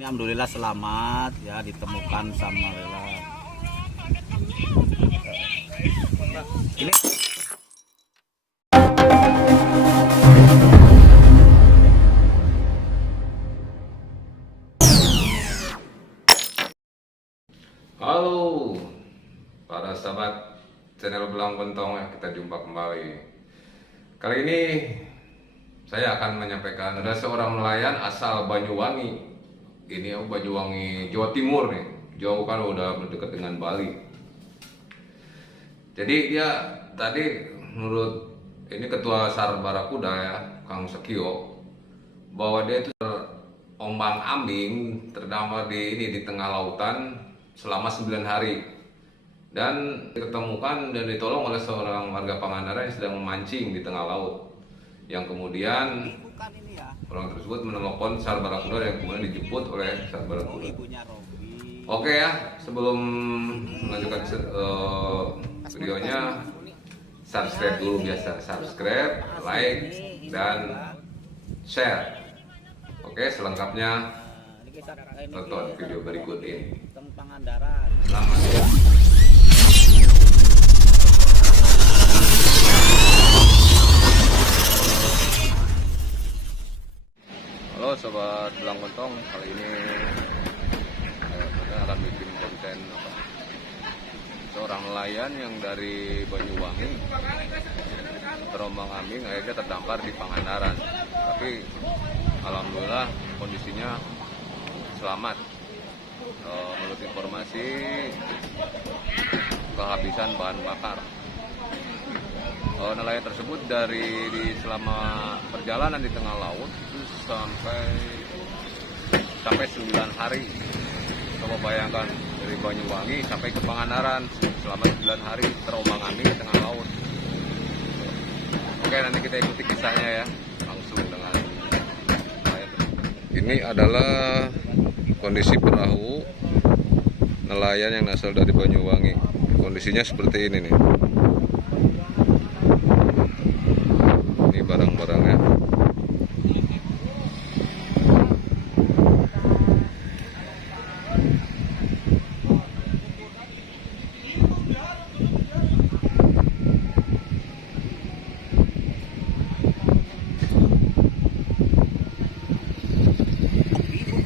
Ini alhamdulillah selamat ya, ditemukan sama Lela. Ini halo para sahabat channel Belang Pentong, ya, kita jumpa kembali. Kali ini saya akan menyampaikan ada seorang nelayan asal Banyuwangi. Ini Banyuwangi, Jawa Timur nih. Jauh kan, udah mendekat dengan Bali. Jadi dia tadi menurut ini Ketua SAR Barakuda ya, Kang Sekio, bahwa dia itu terombang-ambing terdampar di tengah lautan selama 9 hari. Dan ditemukan dan ditolong oleh seorang warga Pangandaran yang sedang memancing di tengah laut. Yang kemudian orang tersebut menelpon SAR Barakuda yang kemudian dijemput oleh SAR Barakuda. Oke ya, sebelum melanjutkan videonya, subscribe dulu biasa, subscribe, like, dan share. Oke, selengkapnya tonton video berikut ini. Selamat ya. Halo sobat Belang Pentong, kali ini saya akan bikin konten seorang nelayan yang dari Banyuwangi terombang-ambing akhirnya terdampar di Pangandaran. Tapi alhamdulillah kondisinya selamat. Menurut informasi kehabisan bahan bakar. Nelayan tersebut selama perjalanan di tengah laut itu sampai 9 hari. Coba bayangkan, dari Banyuwangi sampai ke Pangandaran selama 9 hari terombang-ambing di tengah laut. Oke, nanti kita ikuti kisahnya ya, langsung dengan nelayan tersebut. Ini adalah kondisi perahu nelayan yang asal dari Banyuwangi. Kondisinya seperti ini nih. Ini barang-barangnya.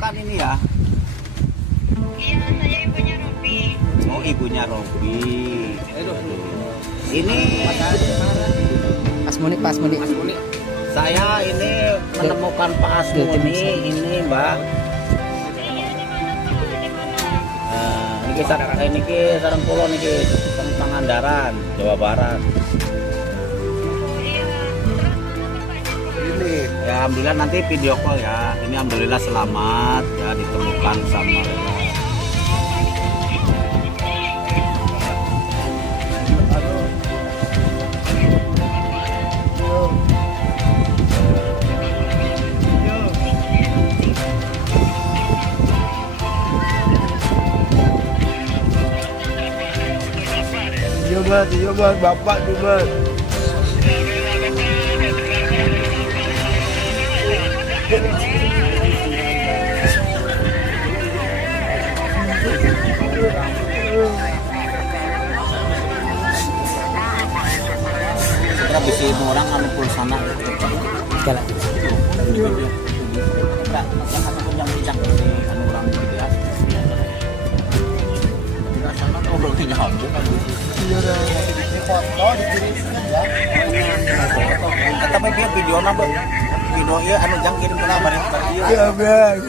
bukan ini ya? Iya, saya ibunya Robi. Oh, ibunya Robi. Ini Asmuni. saya ini menemukan Pak Asmuni ini, Mbak. Niki sareng kula niki teng Pangandaran, Jawa Barat. Ini ya, alhamdulillah nanti video call ya. Ini alhamdulillah selamat ya, ditemukan sama Lela. Iya mas, bapak tuh mas. Kita bisa orang anu pulsana. Jalan. Enggak, yang satu yang bijak si anu orang gitu ya. Enggak sama ngobrol di nyambung kan. Iya dah. Foto dikirim ya. Kata dia video nambah. Video ieu anu jang kirim ke bari ieu. Iya bang.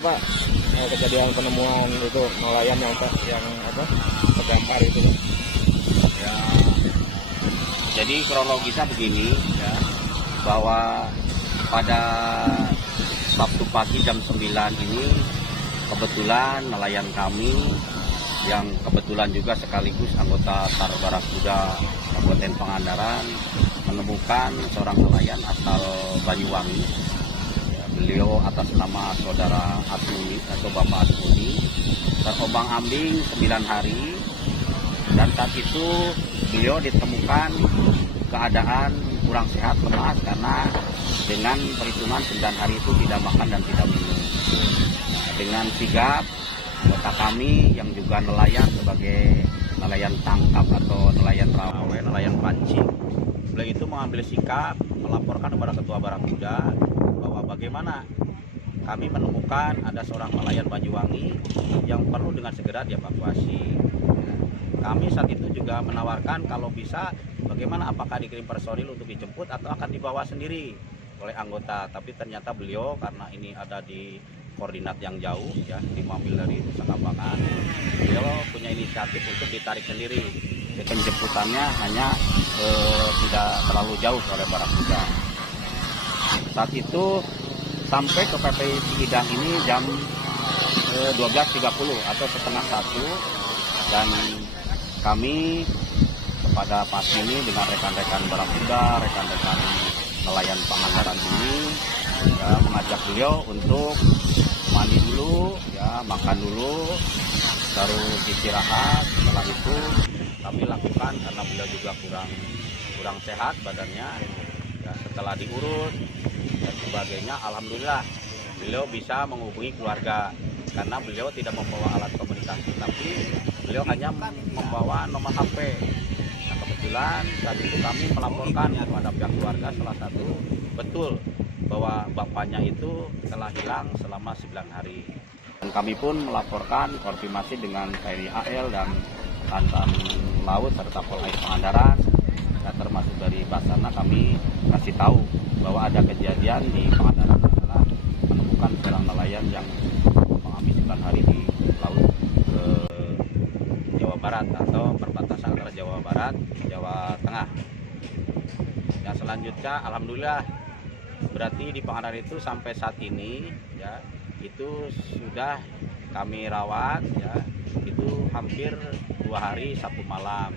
Pak, kejadian penemuan itu nelayan yang terdampar itu Pak. Ya. Jadi kronologisnya begini ya, bahwa pada Sabtu pagi jam 9 ini kebetulan nelayan kami yang kebetulan juga sekaligus anggota SAR Barakuda Kabupaten Pangandaran menemukan seorang nelayan asal Banyuwangi. Ya, beliau atas nama saudara Asmuni atau Bapak Asmuni terombang-ambing 9 hari saat itu beliau ditemukan keadaan kurang sehat, lemas karena dengan perhitungan 9 hari itu tidak makan dan tidak minum. Nah, dengan sigap anggota kami yang juga nelayan sebagai nelayan tangkap atau nelayan rawe, nelayan pancing, beliau itu mengambil sikap melaporkan kepada Ketua Barakuda bahwa bagaimana kami menemukan ada seorang nelayan Banyuwangi yang perlu dengan segera dievakuasi. Kami saat itu juga menawarkan kalau bisa bagaimana, apakah dikirim personil untuk dijemput atau akan dibawa sendiri oleh anggota. Tapi ternyata beliau karena ini ada di koordinat yang jauh ya, di mobil dari Nusa Kambangan, beliau punya inisiatif untuk ditarik sendiri. Jadi penjemputannya hanya tidak terlalu jauh oleh Barakuda. Saat itu sampai ke PPI Cikidang ini jam 12.30 atau setengah 1, dan kami kepada pas ini dengan rekan-rekan Barakuda, rekan-rekan nelayan Pangandaran ini ya, mengajak beliau untuk mandi dulu, ya, makan dulu, terus istirahat. Setelah itu kami lakukan karena beliau juga kurang sehat badannya. Ya, setelah diurut dan sebagainya, alhamdulillah beliau bisa menghubungi keluarga karena beliau tidak membawa alat komunikasi, tapi beliau hanya membawa nomor HP. Nah, kebetulan saat itu kami melaporkan kepada pihak keluarga salah satu betul bahwa bapaknya itu telah hilang selama 9 hari. Dan kami pun melaporkan konfirmasi dengan KRI AL dan Angkatan Laut serta Polair Pangandaran. Ya, termasuk dari Basarnas kami kasih tahu bahwa ada kejadian di Pangandaran adalah menemukan seorang nelayan yang mengalami 9 hari di laut ke Jawa Barat atau perbatasan antara Jawa Barat Jawa Tengah. Yang selanjutnya alhamdulillah berarti di Pangandaran itu sampai saat ini ya itu sudah kami rawat ya, itu hampir 2 hari 1 malam.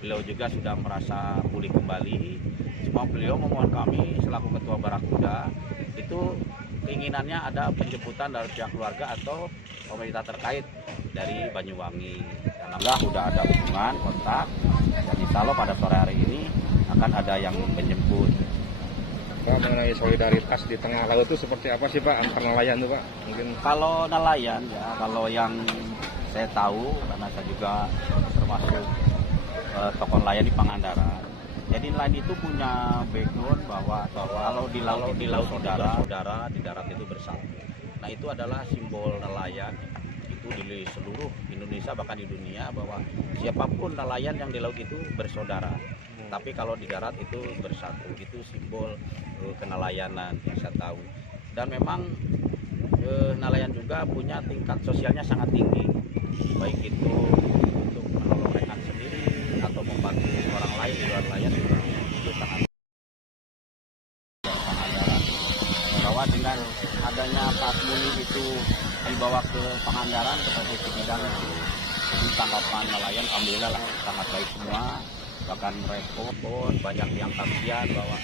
Beliau juga sudah merasa pulih kembali. Cuma beliau memohon kami selaku Ketua Barakuda itu keinginannya ada penjemputan dari pihak keluarga atau pemerintah terkait dari Banyuwangi. Alhamdulillah sudah ada hubungan kontak, dan insya Allah pada sore hari ini akan ada yang menjemput. Pak, mengenai solidaritas di tengah laut itu seperti apa sih Pak antar nelayan itu Pak? Mungkin kalau nelayan ya, kalau yang saya tahu karena saya juga termasuk tokoh nelayan di Pangandaran. Jadi nelayan itu punya background bahwa kalau di laut saudara, di darat itu bersatu. Nah, itu adalah simbol nelayan itu di seluruh Indonesia bahkan di dunia, bahwa siapapun nelayan yang di laut itu bersaudara. Tapi kalau di darat itu bersatu, itu simbol kenelayanan yang saya tahu. Dan memang nelayan juga punya tingkat sosialnya sangat tinggi, baik itu untuk menolong rekan sendiri atau membantu orang lain di luar nelayan juga itu sangat. Bahwa dengan adanya Pak Muni itu dibawa ke Pangandaran seperti Cikidang itu, tanggapan nelayan alhamdulillah lah, sangat baik semua. Bahkan respon banyak yang kasihan bahwa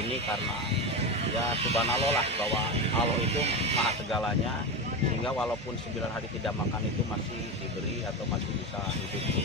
ini karena ya subhanallah lah, bahwa Allah itu maha segalanya, sehingga walaupun 9 hari tidak makan itu masih diberi atau masih bisa hidup.